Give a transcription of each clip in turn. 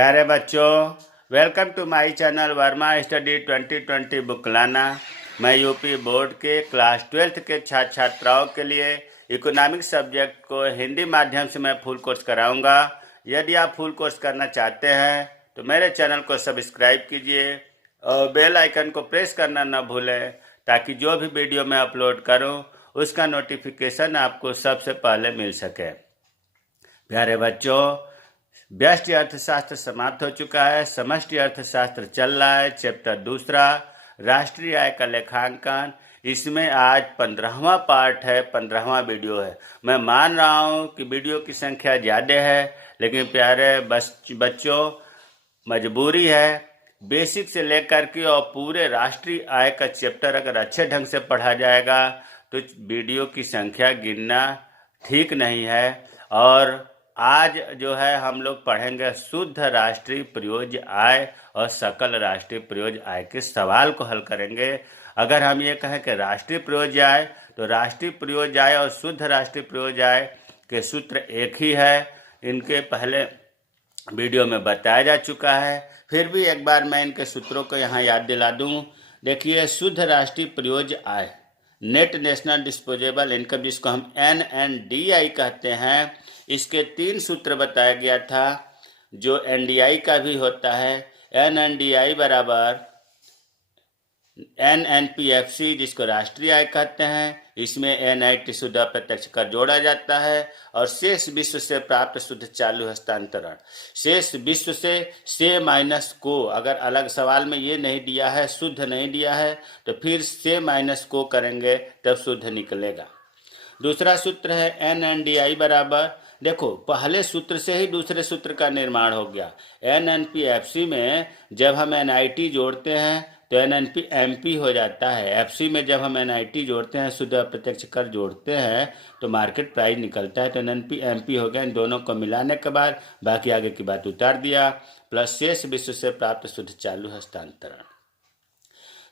प्यारे बच्चों, welcome to my channel Verma study 2020 बुकलाना। मैं यूपी बोर्ड के क्लास 12th के छात्र छात्राओं के लिए इकोनॉमिक सब्जेक्ट को हिंदी माध्यम से मैं फुल कोर्स कराऊंगा। यदि आप फुल कोर्स करना चाहते हैं तो मेरे चैनल को सब्सक्राइब कीजिए और बेल आइकन को प्रेस करना न भूलें, ताकि जो भी वीडियो मैं अपलोड करूं उसका नोटिफिकेशन आपको सबसे पहले मिल सके। प्यारे बच्चों, व्यष्टि अर्थशास्त्र समाप्त हो चुका है, समष्टि अर्थशास्त्र चल रहा है। चैप्टर दूसरा, राष्ट्रीय आय का लेखांकन। इसमें आज 15वां पार्ट है, 15वां वीडियो है। मैं मान रहा हूँ कि वीडियो की संख्या ज़्यादा है, लेकिन प्यारे बच्चों, मजबूरी है। बेसिक से लेकर के और पूरे राष्ट्रीय आय का चैप्टर अगर अच्छे ढंग से पढ़ा जाएगा तो वीडियो की संख्या गिनना ठीक नहीं है। और आज जो है हम लोग पढ़ेंगे शुद्ध राष्ट्रीय प्रयोज्य आय और सकल राष्ट्रीय प्रयोज्य आय के सवाल को हल करेंगे। अगर हम ये कहें कि राष्ट्रीय प्रयोज्य आय, तो राष्ट्रीय प्रयोज्य आय और शुद्ध राष्ट्रीय प्रयोज्य आय के सूत्र एक ही है। इनके पहले वीडियो में बताया जा चुका है, फिर भी एक बार मैं इनके सूत्रों को यहाँ याद दिला दूँ। देखिए, शुद्ध राष्ट्रीय प्रयोज्य आय, नेट नेशनल डिस्पोजेबल इनकम, जिसको हम NNDI कहते हैं, इसके 3 सूत्र बताया गया था, जो NDI का भी होता है। NNDI बराबर NNPFC, जिसको राष्ट्रीय आय कहते हैं, इसमें NIT शुद्ध अप्रत्यक्ष कर जोड़ा जाता है, और शेष विश्व से प्राप्त शुद्ध चालू हस्तांतरण। शेष विश्व से माइनस को, अगर अलग सवाल में ये नहीं दिया है, शुद्ध नहीं दिया है, तो फिर से माइनस को करेंगे तब शुद्ध निकलेगा। दूसरा सूत्र है NNDI बराबर, देखो पहले सूत्र से ही दूसरे सूत्र का निर्माण हो गया। NNPFC में जब हम NIT जोड़ते हैं तो NNPMP हो जाता है। FC में जब हम NIT जोड़ते हैं, शुद्ध अप्रत्यक्ष कर जोड़ते हैं, तो मार्केट प्राइस निकलता है, तो NNPMP हो गया। इन दोनों को मिलाने के बाद बाकी आगे की बात उतार दिया, प्लस शेष विश्व से प्राप्त शुद्ध चालू हस्तांतरण।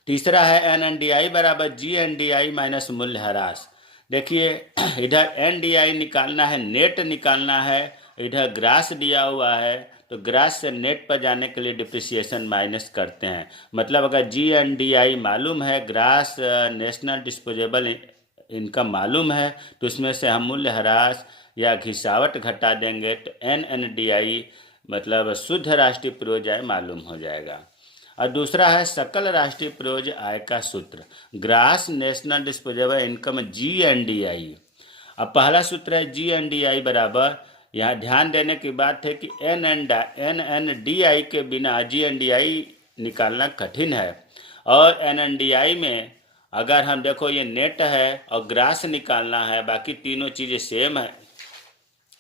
तीसरा है NNDI बराबर GNDI माइनस मूल्य ह्रास। देखिए, इधर NDI निकालना है, नेट निकालना है, इधर ग्रास दिया हुआ है, तो ग्रास से नेट पर जाने के लिए डिप्रिसिएशन माइनस करते हैं। मतलब अगर GNDI मालूम है, ग्रास नेशनल डिस्पोजेबल इनकम मालूम है, तो उसमें से हम मूल्य ह्रास या घिसावट घटा देंगे, तो NNDI मतलब शुद्ध राष्ट्रीय प्रयोज्य आय मालूम हो जाएगा। और दूसरा है सकल राष्ट्रीय प्रयोज्य आय का सूत्र, grass national disposable income GNDI। अब पहला सूत्र है GNDI बराबर, यहाँ ध्यान देने की बात है कि NNDI के बिना GNDI निकालना कठिन है। और NNDI में अगर हम देखो, ये नेट है और ग्रास निकालना है, बाकी तीनों चीज़ें सेम है,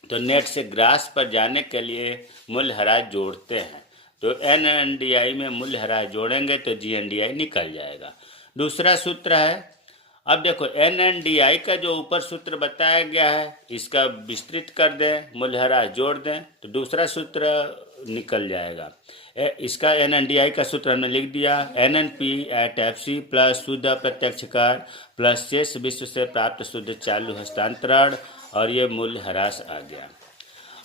तो नेट से ग्रास पर जाने के लिए मूल्य ह्रास जोड़ते हैं, तो NNDI में मूल्य ह्रास जोड़ेंगे तो GNDI निकल जाएगा। दूसरा सूत्र है, अब देखो NNDI का जो ऊपर सूत्र बताया गया है, इसका विस्तृत कर दें, मूल्य ह्रास जोड़ दें, तो दूसरा सूत्र निकल जाएगा। इसका NNDI का सूत्र हमने लिख दिया, NNP@FC प्लस शुद्ध अप्रत्यक्ष कर प्लस शेष विश्व से प्राप्त शुद्ध चालू हस्तांतरण, और ये मूल्य ह्रास आ गया।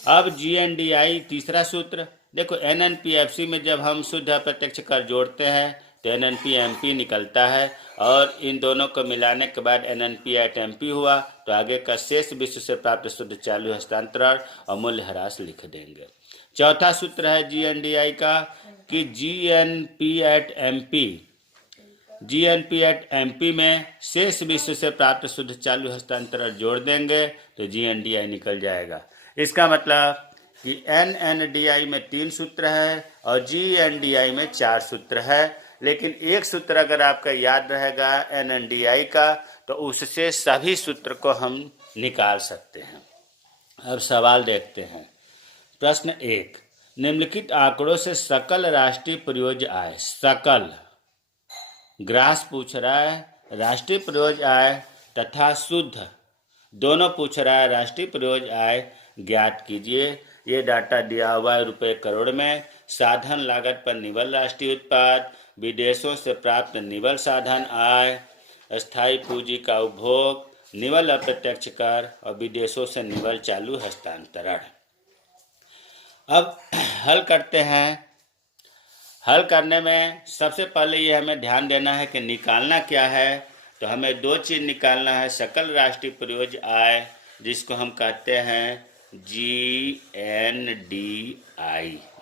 अब GNDI तीसरा सूत्र, देखो NNPFC में जब हम शुद्ध अप्रत्यक्ष कर जोड़ते हैं तो NNPMP निकलता है, और इन दोनों को मिलाने के बाद NNP@MP हुआ, तो आगे का शेष विश्व से प्राप्त शुद्ध चालू हस्तांतरण और मूल्य ह्रास लिख देंगे। चौथा सूत्र है GNDI का कि GNP@MP में शेष विश्व से प्राप्त शुद्ध चालू हस्तांतरण जोड़ देंगे तो GNDI निकल जाएगा। इसका मतलब कि NNDI में 3 सूत्र है और GNDI में 4 सूत्र है, लेकिन एक सूत्र अगर आपका याद रहेगा NNDI का, तो उससे सभी सूत्र को हम निकाल सकते हैं। अब सवाल देखते हैं। प्रश्न 1, निम्नलिखित आंकड़ों से सकल राष्ट्रीय प्रयोज्य आय, सकल ग्रास पूछ रहा है, राष्ट्रीय प्रयोज्य आय तथा शुद्ध दोनों पूछ रहा है, राष्ट्रीय प्रयोज्य आय ज्ञात कीजिए। ये डाटा दिया हुआ है रुपए करोड़ में। साधन लागत पर निवल राष्ट्रीय उत्पाद, विदेशों से प्राप्त निवल साधन आय, स्थायी पूंजी का उपभोग, निवल अप्रत्यक्ष कर और विदेशों से निवल चालू हस्तांतरण। अब हल करते हैं। हल करने में सबसे पहले ये हमें ध्यान देना है कि निकालना क्या है। तो हमें दो चीज़ निकालना है, सकल राष्ट्रीय प्रयोज्य आय जिसको हम कहते हैं GNDI,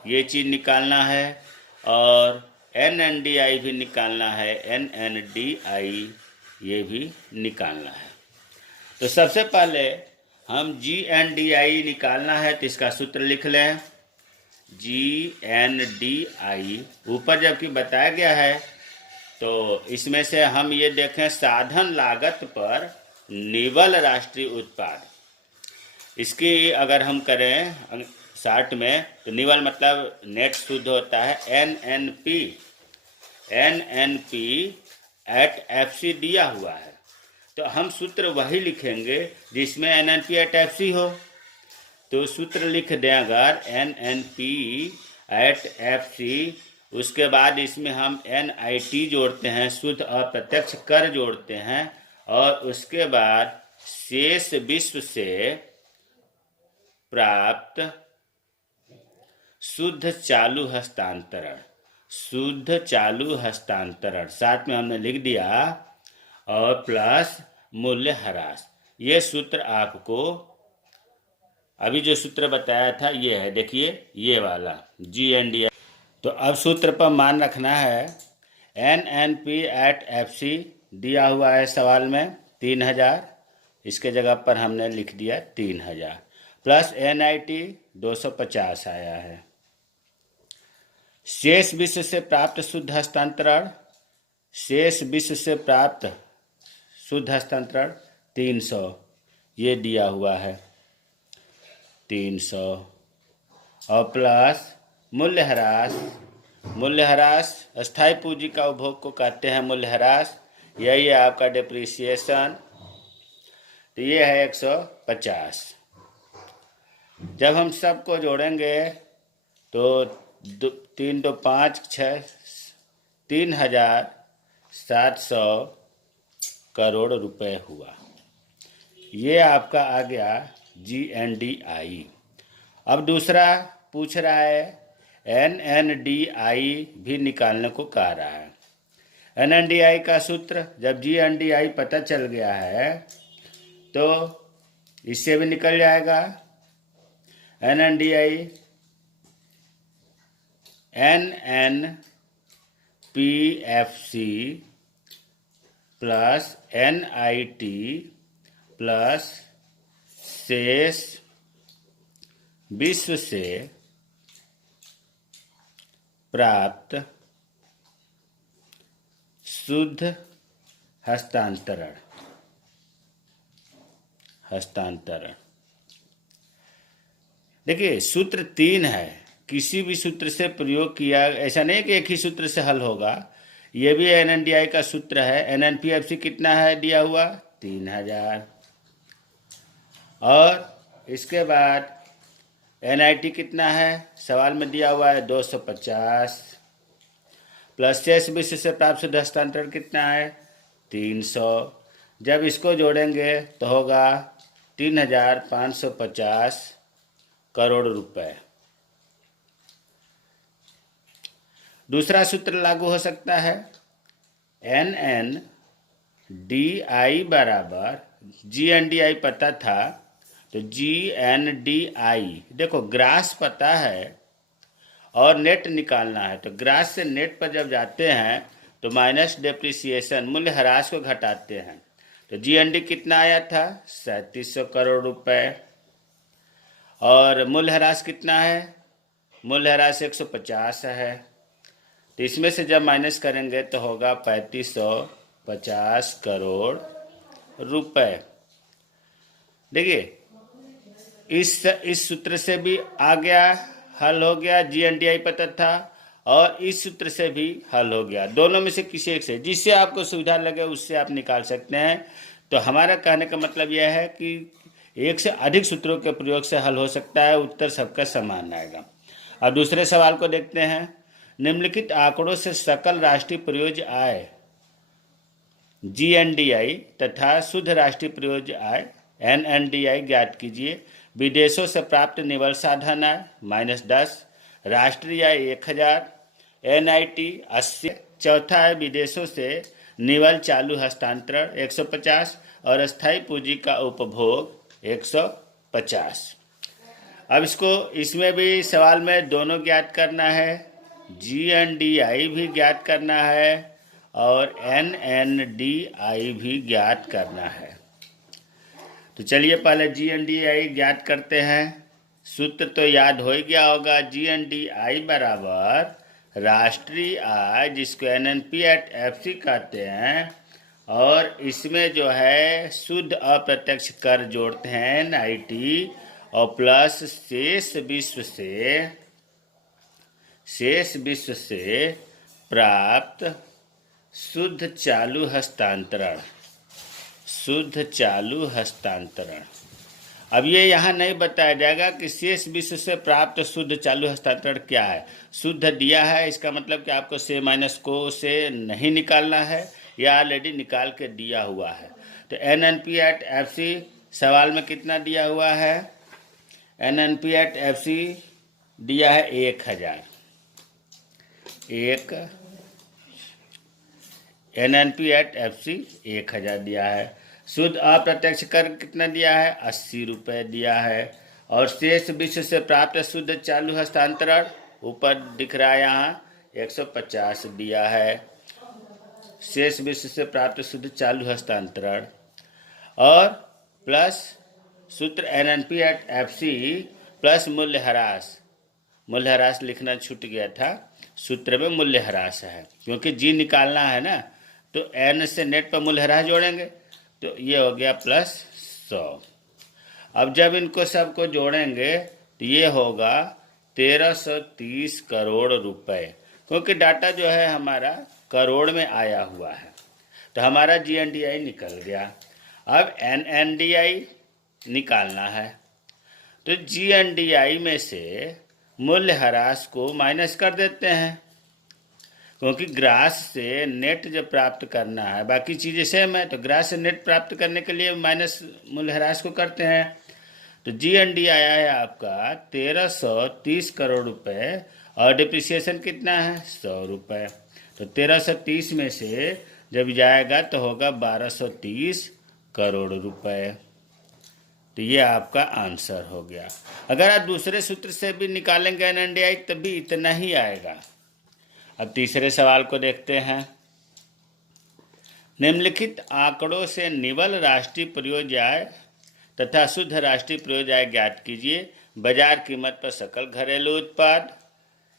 ये चीज़ निकालना है, और NNDI भी निकालना है, NNDI ये भी निकालना है। तो सबसे पहले हम GNDI निकालना है तो इसका सूत्र लिख लें। GNDI ऊपर जबकि बताया गया है, तो इसमें से हम ये देखें साधन लागत पर निवल राष्ट्रीय उत्पाद, इसकी अगर हम करें शार्ट में तो निवल मतलब नेट शुद्ध होता है NNP एट FC दिया हुआ है। तो हम सूत्र वही लिखेंगे जिसमें NNP एट FC हो। तो सूत्र लिख दें अगर NNP एट FC, उसके बाद इसमें हम NIT जोड़ते हैं, शुद्ध अप्रत्यक्ष कर जोड़ते हैं, और उसके बाद शेष विश्व से प्राप्त शुद्ध चालू हस्तांतरण, शुद्ध चालू हस्तांतरण साथ में हमने लिख दिया, और प्लस मूल्य ह्रास। ये सूत्र आपको अभी जो सूत्र बताया था ये है, देखिए ये वाला GNDI। तो अब सूत्र पर मान रखना है, NNP एट FC दिया हुआ है सवाल में 3000, इसके जगह पर हमने लिख दिया 3000, प्लस NIT 250 आया है। शेष विश्व से प्राप्त शुद्ध हस्तांतरण, शेष विश्व से प्राप्त शुद्ध हस्तांतरण 300, ये दिया हुआ है 300, और प्लस मूल्यह्रास। मूल्यह्रास अस्थायी पूंजी का उपभोग को कहते हैं मूल्यह्रास, यही है आपका डिप्रिसिएशन, तो ये है 150। जब हम सबको जोड़ेंगे तो 3 2 5 6 3700 करोड़ रुपए हुआ। ये आपका आ गया GNDI। अब दूसरा पूछ रहा है NNDI भी निकालने को कह रहा है। NNDI का सूत्र, जब GNDI पता चल गया है तो इससे भी निकल जाएगा। NNDI NNPFC plus NIT plus शेष विश्व से प्राप्त शुद्ध हस्तांतरण। देखिए सूत्र 3 है, किसी भी सूत्र से प्रयोग किया, ऐसा नहीं कि एक ही सूत्र से हल होगा। ये भी NNDI का सूत्र है। NNPFC कितना है दिया हुआ 3000, और इसके बाद NIT कितना है सवाल में दिया हुआ है 250, प्लस शेष विश्व से प्राप्त शुद्ध हस्तांतरण कितना है 300। जब इसको जोड़ेंगे तो होगा 3550 करोड़ रुपए। दूसरा सूत्र लागू हो सकता है, NNDI बराबर GNDI पता था तो GNDI, देखो ग्रास पता है और नेट निकालना है, तो ग्रास से नेट पर जब जाते हैं तो माइनस डेप्रिसिएशन मूल्य ह्रास को घटाते हैं। तो GND कितना आया था 3700 करोड़ रुपए, और मूल्य ह्रास कितना है, मूल्य ह्रास 150 है, तो इसमें से जब माइनस करेंगे तो होगा 3550 करोड़ रुपए। देखिए इस सूत्र से भी आ गया, हल हो गया, GNDI पता था, और इस सूत्र से भी हल हो गया। दोनों में से किसी एक से, जिससे आपको सुविधा लगे उससे आप निकाल सकते हैं। तो हमारा कहने का मतलब यह है कि एक से अधिक सूत्रों के प्रयोग से हल हो सकता है, उत्तर सबका समान आएगा। अब दूसरे सवाल को देखते हैं। निम्नलिखित आंकड़ों से सकल राष्ट्रीय प्रयोज्य आय GNDI तथा शुद्ध राष्ट्रीय प्रयोज्य आय NNDI ज्ञात कीजिए। विदेशों से प्राप्त निवल साधन आय -10, राष्ट्रीय आय 1000, NIT 80। चौथा है विदेशों से निवल चालू हस्तांतरण 150 और अस्थायी पूंजी का उपभोग 150। अब इसमें भी सवाल में दोनों ज्ञात करना है, GNDI भी ज्ञात करना है और NNDI भी ज्ञात करना है। तो चलिए पहले GNDI ज्ञात करते हैं। सूत्र तो याद हो ही गया होगा, GNDI बराबर राष्ट्रीय आय जिसको NNP/FC कहते हैं, और इसमें जो है शुद्ध अप्रत्यक्ष कर जोड़ते हैं NIT और प्लस शेष विश्व से प्राप्त शुद्ध चालू हस्तांतरण। अब ये यहाँ नहीं बताया जाएगा कि शेष विश्व से प्राप्त शुद्ध चालू हस्तांतरण क्या है। शुद्ध दिया है, इसका मतलब कि आपको से माइनस को से नहीं निकालना है, या ऑलरेडी निकाल के दिया हुआ है। तो NNP/FC सवाल में कितना दिया हुआ है? NNP/FC दिया है 1000। NNP/FC 1000 दिया है। शुद्ध अप्रत्यक्ष कर कितना दिया है? 80 रुपये दिया है। और शेष विश्व से प्राप्त शुद्ध चालू हस्तांतरण ऊपर दिख रहा है यहाँ 150 दिया है। शेष विश्व से प्राप्त शुद्ध चालू हस्तांतरण और प्लस सूत्र NNP/FC प्लस मूल्यह्रास लिखना छूट गया था। सूत्र में मूल्यह्रास है क्योंकि जी निकालना है ना, तो N से नेट पर मूल्यह्रास जोड़ेंगे तो ये हो गया +100। अब जब इनको सबको जोड़ेंगे तो ये होगा 1330 करोड़ रुपए, क्योंकि डाटा जो है हमारा करोड़ में आया हुआ है। तो हमारा GNDI निकल गया। अब NNDI निकालना है, तो GNDI में से मूल्यह्रास को माइनस कर देते हैं, क्योंकि ग्रास से नेट जब प्राप्त करना है, बाकी चीज़ें सेम है, तो ग्रास से नेट प्राप्त करने के लिए माइनस मूल्यह्रास को करते हैं। तो GNDI आया आपका 1330 करोड़ रुपए और डिप्रिसिएशन कितना है? 100 रुपये। तो 1330 में से जब जाएगा तो होगा 1230 करोड़ रुपए। तो ये आपका आंसर हो गया। अगर आप दूसरे सूत्र से भी निकालेंगे NNDI तब भी इतना ही आएगा। अब तीसरे सवाल को देखते हैं। निम्नलिखित आंकड़ों से निवल राष्ट्रीय प्रयोज्य आय तथा शुद्ध राष्ट्रीय प्रयोज्य आय ज्ञात कीजिए। बाजार कीमत पर सकल घरेलू उत्पाद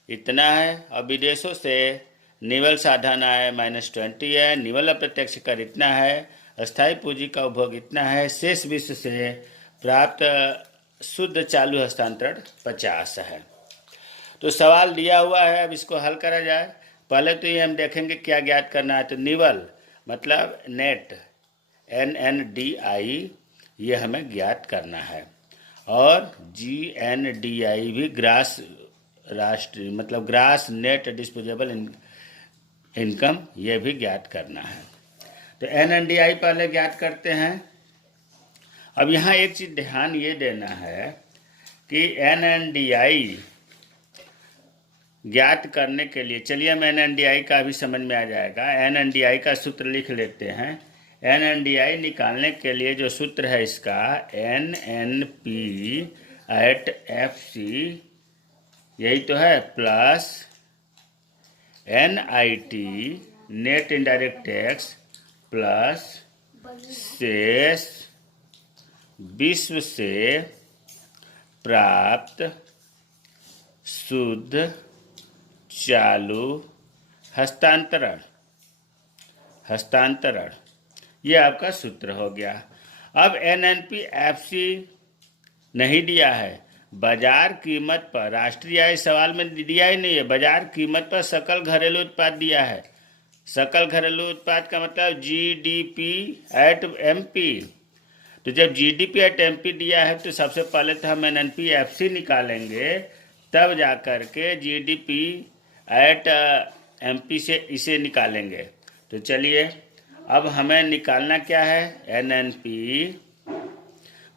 इतना है और विदेशों से निवल साधन आय -20 है, निवल अप्रत्यक्ष कर इतना है, अस्थायी पूंजी का उपभोग इतना है, शेष विश्व से प्राप्त शुद्ध चालू हस्तांतरण 50 है। तो सवाल दिया हुआ है, अब इसको हल करा जाए। पहले तो ये हम देखेंगे क्या ज्ञात करना है। तो निवल मतलब नेट NNDI ये हमें ज्ञात करना है, और GNDI भी ग्रास राष्ट्रीय मतलब ग्रास नेट डिस्पोजेबल इनकम ये भी ज्ञात करना है। तो NNDI पहले ज्ञात करते हैं। अब यहाँ एक चीज़ ध्यान ये देना है कि NNDI ज्ञात करने के लिए, चलिए हम NNDI का भी समझ में आ जाएगा। NNDI का सूत्र लिख लेते हैं। NNDI निकालने के लिए जो सूत्र है इसका NNP/FC यही तो है, plus NIT net indirect tax plus शेष विश्व से प्राप्त शुद्ध चालू हस्तांतरण ये आपका सूत्र हो गया। अब NNP/FC नहीं दिया है, बाजार कीमत पर राष्ट्रीय आय सवाल में दिया ही नहीं है, बाजार कीमत पर सकल घरेलू उत्पाद दिया है। सकल घरेलू उत्पाद का मतलब GDP/MP। तो जब GDP/MP दिया है तो सबसे पहले तो हम NNP/FC निकालेंगे, तब जा कर के GDP/MP से इसे निकालेंगे। तो चलिए अब हमें निकालना क्या है? NNP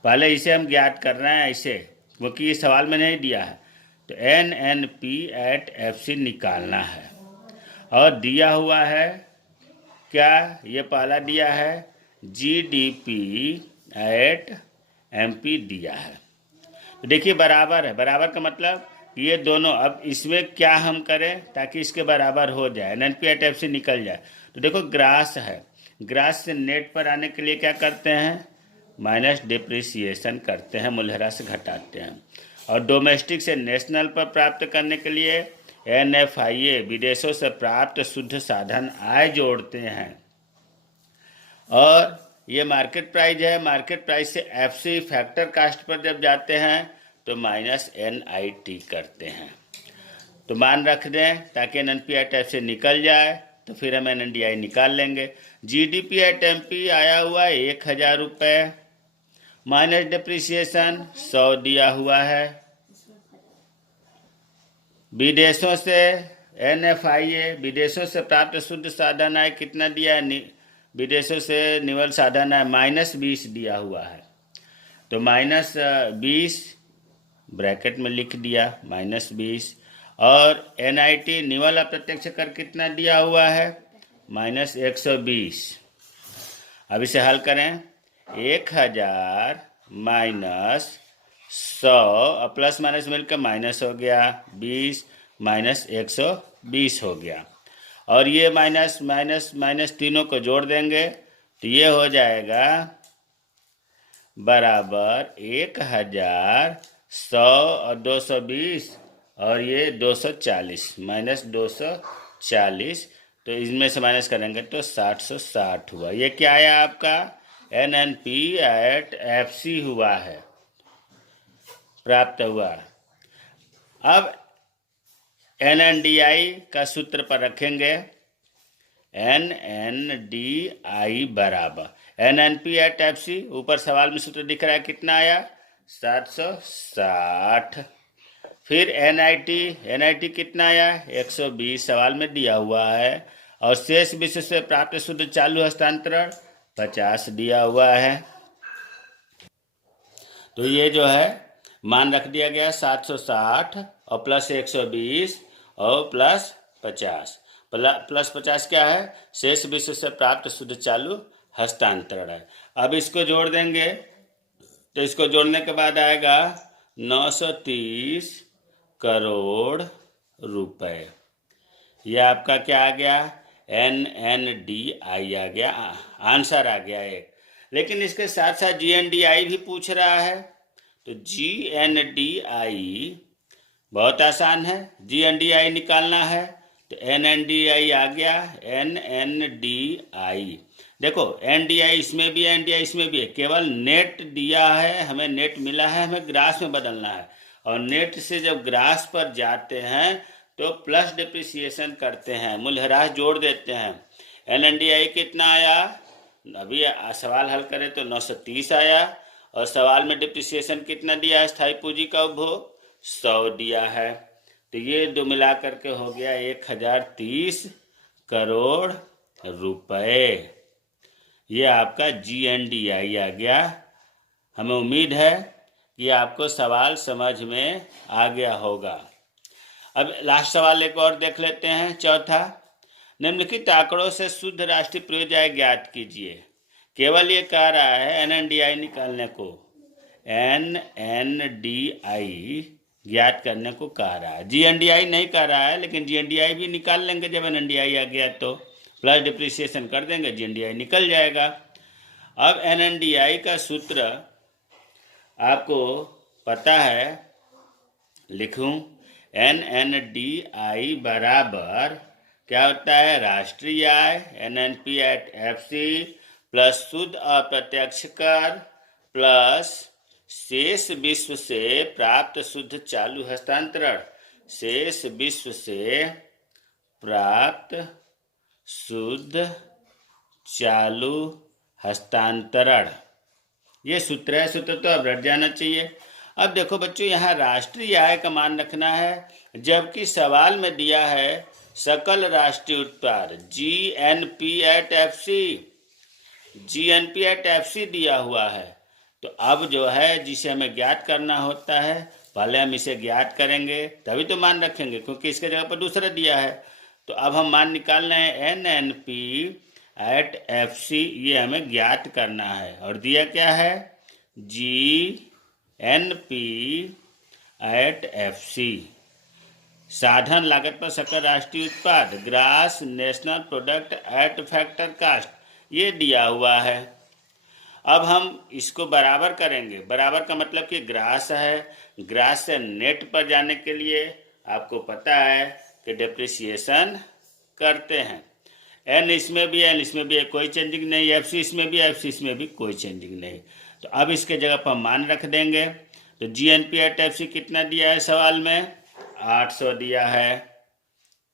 पहले इसे हम ज्ञात कर रहे हैं ऐसे, क्योंकि ये सवाल में नहीं दिया है। तो NNP@FC निकालना है, और दिया हुआ है क्या, ये पहला दिया है GDP@MP दिया है। तो देखिए बराबर है, बराबर का मतलब ये दोनों, अब इसमें क्या हम करें ताकि इसके बराबर हो जाए, NNP@FC निकल जाए। तो देखो ग्रास है, ग्रास से नेट पर आने के लिए क्या करते हैं, माइनस डिप्रिसिएशन करते हैं, मूल्यह्रास घटाते हैं। और डोमेस्टिक से नेशनल पर प्राप्त करने के लिए NFIA विदेशों से प्राप्त शुद्ध साधन आय जोड़ते हैं। और ये मार्केट प्राइस है, मार्केट प्राइस से FC फैक्टर कास्ट पर जब जाते हैं तो माइनस NIT करते हैं। तो मान रख दें ताकि NNP@FC निकल जाए, तो फिर हम NNDI निकाल लेंगे। GDP@MP आया हुआ 1,000 रुपये, माइनस डिप्रिसिएशन 100 दिया हुआ है। विदेशों से NFIA विदेशों से प्राप्त शुद्ध साधन आय कितना दिया है, विदेशों से निवल साधन आय -20 दिया हुआ है। तो -20 ब्रैकेट में लिख दिया, -20। और NIT निवल अप्रत्यक्ष कर कितना दिया हुआ है, -120। अब इसे हल करें, 1,000 -100 और प्लस माइनस मिलकर माइनस हो गया 20, -120 हो गया। और ये माइनस माइनस माइनस तीनों को जोड़ देंगे तो ये हो जाएगा बराबर 1,100 और 220, और ये 240 -240। तो इसमें से माइनस करेंगे तो 760 हुआ। ये क्या आया आपका, NNP@FC हुआ है, प्राप्त हुआ। अब NNDI का सूत्र पर रखेंगे, NNDI बराबर NNP@FC, ऊपर सवाल में सूत्र दिख रहा है कितना आया, 760। फिर NIT कितना आया, 120 सवाल में दिया हुआ है। और शेष विश्व से प्राप्त शुद्ध चालू हस्तांतरण 50 दिया हुआ है। तो ये जो है मान रख दिया गया 760 और प्लस 120 और प्लस 50। प्लस 50 क्या है, शेष विश्व से प्राप्त शुद्ध चालू हस्तांतरण है। अब इसको जोड़ देंगे तो इसको जोड़ने के बाद आएगा 930 करोड़ रुपए। ये आपका क्या आ गया, NNDI आ गया, आंसर आ गया एक। लेकिन इसके साथ साथ GNDI भी पूछ रहा है। तो GNDI बहुत आसान है, GNDI निकालना है तो NNDI आ गया, NNDI। देखो NDI इसमें भी है, NDI इसमें भी है, केवल नेट दिया है, हमें नेट मिला है, हमें ग्रास में बदलना है। और नेट से जब ग्रास पर जाते हैं तो प्लस डिप्रिसिएशन करते हैं, मूल्यह्रास जोड़ देते हैं। NNDI कितना आया, अभी सवाल हल करें तो 930 आया, और सवाल में डिप्रिसिएशन कितना दिया है, स्थायी पूंजी का उपभोग 100 दिया है। तो ये दो मिला करके हो गया 1,030 करोड़ रुपए। ये आपका GNDI आ गया। हमें उम्मीद है कि आपको सवाल समझ में आ गया होगा। अब लास्ट सवाल एक और देख लेते हैं, चौथा। निम्नलिखित आंकड़ों से शुद्ध राष्ट्रीय प्रयोज्य आय ज्ञात कीजिए। केवल ये कह रहा है NNDI निकालने को, NNDI ज्ञात करने को कह रहा है, GNDI नहीं कह रहा है। लेकिन GNDI भी निकाल लेंगे, जब NNDI आ गया तो प्लस डिप्रिसिएशन कर देंगे, GNDI निकल जाएगा। अब NNDI का सूत्र आपको पता है, लिखूं, NNDI बराबर क्या होता है, राष्ट्रीय आय NNP@FC प्लस शुद्ध अप्रत्यक्ष कर प्लस शेष विश्व से प्राप्त शुद्ध चालू हस्तांतरण, शेष विश्व से प्राप्त शुद्ध चालू हस्तांतरण। ये सूत्र है, सूत्र तो अब रट जाना चाहिए। अब देखो बच्चों, यहाँ राष्ट्रीय आय का मान रखना है, जबकि सवाल में दिया है सकल राष्ट्रीय उत्पाद GNP@FC दिया हुआ है। तो अब जो है जिसे हमें ज्ञात करना होता है, पहले हम इसे ज्ञात करेंगे तभी तो मान रखेंगे, क्योंकि इसके जगह पर दूसरा दिया है। तो अब हम मान निकाल रहे हैं NNP एट FC, ये हमें ज्ञात करना है। और दिया क्या है, GNP एट FC। साधन लागत पर सकल राष्ट्रीय उत्पाद, gross national product at factor cost, ये दिया हुआ है। अब हम इसको बराबर करेंगे। बराबर का मतलब कि ग्रास है, ग्रास से नेट पर जाने के लिए आपको पता है कि डिप्रिसिएशन करते हैं। एन इसमें भी, एन इसमें भी है, कोई चेंजिंग नहीं। FC इसमें भी, FC इसमें भी कोई चेंजिंग नहीं। तो अब इसके जगह पर मान रख देंगे। तो GNP एट FC कितना दिया है सवाल में, 800 दिया है।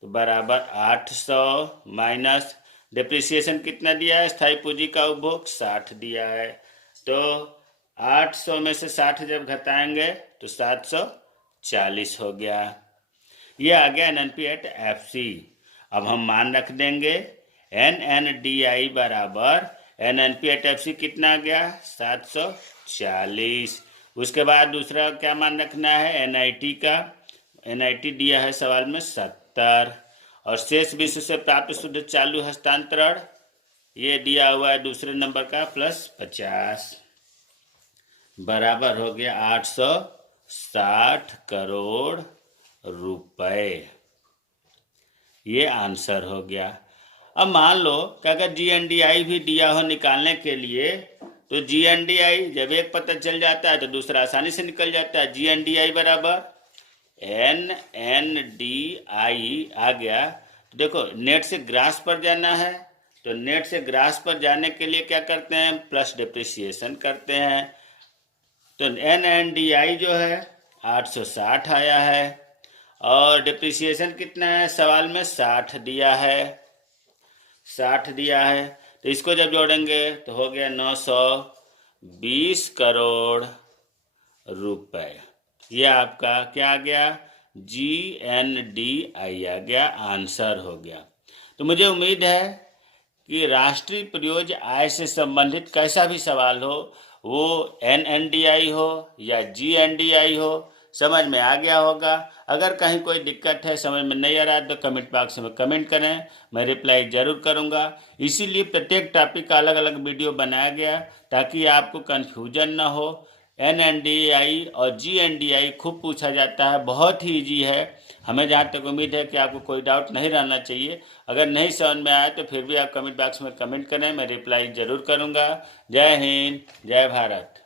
तो बराबर 800 माइनस डिप्रिसिएशन कितना दिया है, स्थायी पूंजी का उपभोग 60 दिया है। तो 800 में से 60 जब घटाएंगे तो 740 हो गया। ये आ गया NNP एट FC। अब हम मान रख देंगे NNDI बराबर NNP एट FC कितना आ गया, 740। उसके बाद दूसरा क्या मान रखना है, NIT का। NIT दिया है सवाल में 70। और शेष विश्व से प्राप्त शुद्ध चालू हस्तांतरण, ये दिया हुआ है दूसरे नंबर का, +50 बराबर हो गया 860 करोड़ रुपए। ये आंसर हो गया। अब मान लो कि अगर GNDI भी दिया हो निकालने के लिए, तो GNDI जब एक पता चल जाता है तो दूसरा आसानी से निकल जाता है। GNDI बराबर NNDI आ गया। तो देखो नेट से ग्रास पर जाना है, तो नेट से ग्रास पर जाने के लिए क्या करते हैं, प्लस डिप्रिसिएशन करते हैं। तो NNDI जो है 860 आया है, और डिप्रिसिएशन कितना है सवाल में 60 दिया है, 60 दिया है। तो इसको जब जोड़ेंगे तो हो गया 920 करोड़ रुपए। ये आपका क्या आ गया, GNDI आ गया, आंसर हो गया। तो मुझे उम्मीद है कि राष्ट्रीय प्रयोज्य आय से संबंधित कैसा भी सवाल हो, वो NNDI हो या GNDI हो, समझ में आ गया होगा। अगर कहीं कोई दिक्कत है, समझ में नहीं आ रहा है, तो कमेंट बॉक्स में कमेंट करें, मैं रिप्लाई जरूर करूंगा। इसीलिए प्रत्येक टॉपिक का अलग अलग वीडियो बनाया गया ताकि आपको कन्फ्यूजन ना हो। NNDI और GNDI खूब पूछा जाता है, बहुत ही ईजी है। हमें जहाँ तक उम्मीद है कि आपको कोई डाउट नहीं रहना चाहिए। अगर नहीं समझ में आए तो फिर भी आप कमेंट बॉक्स में कमेंट करें, मैं रिप्लाई जरूर करूँगा। जय हिंद, जय भारत।